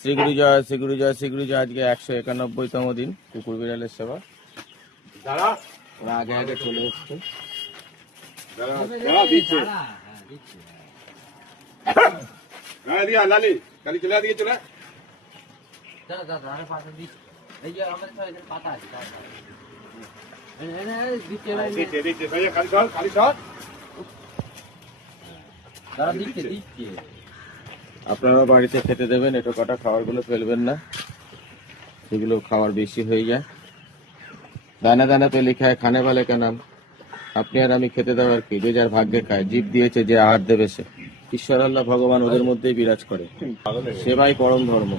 শ্রী গুরু জয় শ্রী গুরু জয় শ্রী গুরু জয়। আজকে একশো একানব্বইতম দিন কুকুর বিড়ালের সেবা। দাঁড়া। ওরা আগে আগে চলে এসছে। দিচ্ছে দিচ্ছে। আপনারা বাড়িতে খেতে দেবেন, এটা কটা খাবারগুলো ফেলবেন না। এগুলো খাবার বেশি হয়ে যায়। দানা দানা তো লিখা খানে ভালে কেন? আপনি আর আমি খেতে দেওয়ার কি? যে যার ভাগ্যে খায়, জীব দিয়েছে যে আহার দেবে সে। ঈশ্বর আল্লাহ ভগবান ওদের মধ্যেই বিরাজ করে। সেবাই পরম ধর্ম।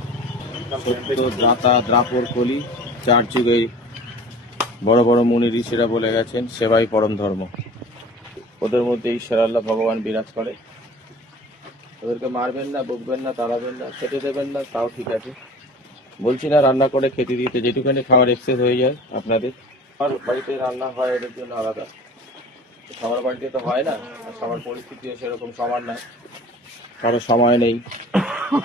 সত্য, দাতা, দ্রাপর, কলি, চার যুগে বড় বড় মুনি ঋষিরা বলে গেছেন, সেবাই পরম ধর্ম। ওদের মধ্যে ঈশ্বর আল্লাহ ভগবান বিরাজ করে। ওদেরকে মারবেন না, বকবেন না, তাড়াবেন না, খেতে দেবেন না, তাও ঠিক আছে। বলছি না রান্না করে খেতে দিতে যেটুখানি খাবার এক্সেস হয়ে যায় আপনাদের। আমার বাড়িতে রান্না হয় এদের জন্য আলাদা। সবার বাড়িতে তো হয় না, আর সবার পরিস্থিতিও সেরকম সমান না। কারও সময় নেই,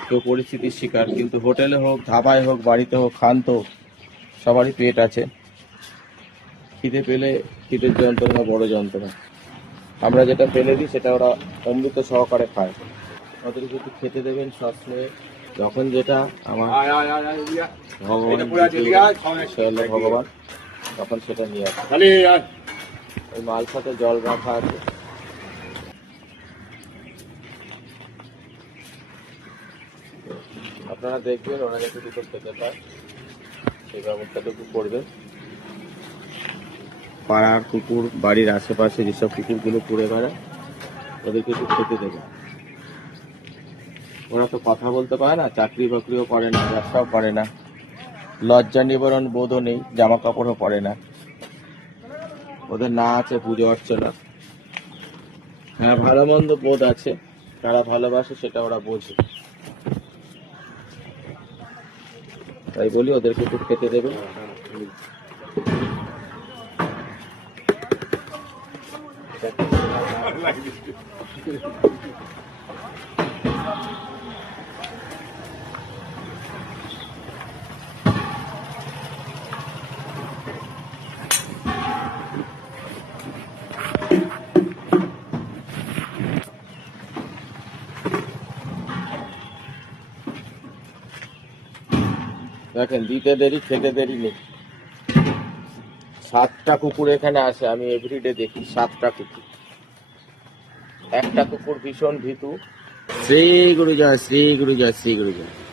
কেউ পরিস্থিতির শিকার, কিন্তু হোটেলে হোক, ধাবায় হোক, বাড়িতে হোক খান তো সবারই পেট আছে। খিদে পেলে খিদের যন্ত্রণা, বড় যন্ত্রণা। আমরা যেটা ফেলে দিই, সেটা ওরা অমৃত সহকারে খায়। ওদেরকে একটু খেতে দেবেন সবসময় যখন যেটা আমার ভগবান ভগবান তখন সেটা নিয়ে আসে ওই মাল সাথে জল রাখা আছে। আপনারা দেখবেন ওরা যাতে দুটো খেতে পায়। সেই ব্যবস্থাটুকু করবেন। পাড়ার কুকুর বাড়ির আশেপাশে যেসব কুকুরগুলো ঘুরে বেড়ায় ওদেরকে একটু খেতে দেবেন। ওরা তো কথা বলতে পারে না, চাকরি বাকরিও করে না, ব্যবসাও করে না। লজ্জা নিবারণ বোধও নেই জামা কাপড়ও পরে না। ওদের না আছে পুজো অর্চনা। হ্যাঁ ভালো মন্দ বোধ আছে তারা ভালোবাসে সেটা ওরা বোঝে। তাই বলি, ওদেরকে একটু খেতে দেবে। দেখেন, দিতে দেরি, খেতে দেরি নেই। সাতটা কুকুর এখানে আসে আমি এভরিডে দেখি সাতটা কুকুর। একটা কুকুর ভীষণ ভীতু। শ্রী গুরু জয় শ্রী গুরু জয় শ্রী গুরু জয়।